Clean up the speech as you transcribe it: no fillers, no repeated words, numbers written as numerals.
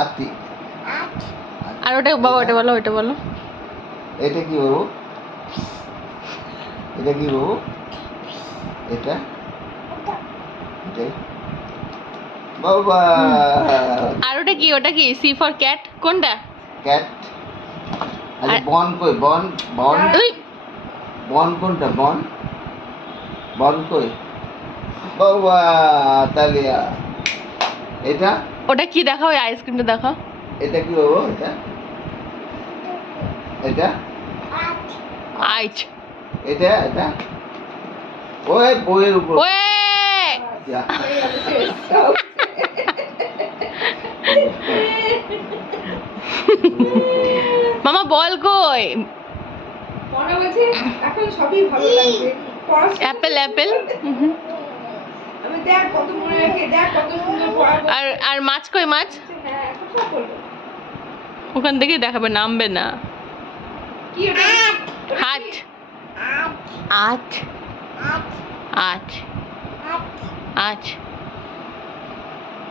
আতি। আর ওটা বাবা, ওটা বলো, ওটা বলো। এটা কি বাবু? এটা কি বাবু? এটা এটাই বাবা। আর ওটা কি, ওটা কি? সি ফর ক্যাট কোনটা? ক্যাট। আচ্ছা বন কই? বন বন ওই বন কোনটা? বন বন কই? বাবা তালিয়া। এটা ওটা কি দেখাও, ওই আইসক্রিমটা দেখাও। এটা কি বাবু? এটা এটা আইচ এটা এটা ওই বইয়ের উপর। ওয়ে যা। মামা বল কই? মনে বলছে এখন সবই ভালো লাগবে। Apple Apple. আমি দেখ কত মনে রাখে, দেখ কত সুন্দর পড়াবো। আর আর মাছ কই? মাছ হ্যাঁ সব বলবো। ওখান থেকে দেখাবে, নামবে না। কি ওটা? হাট আট আট আট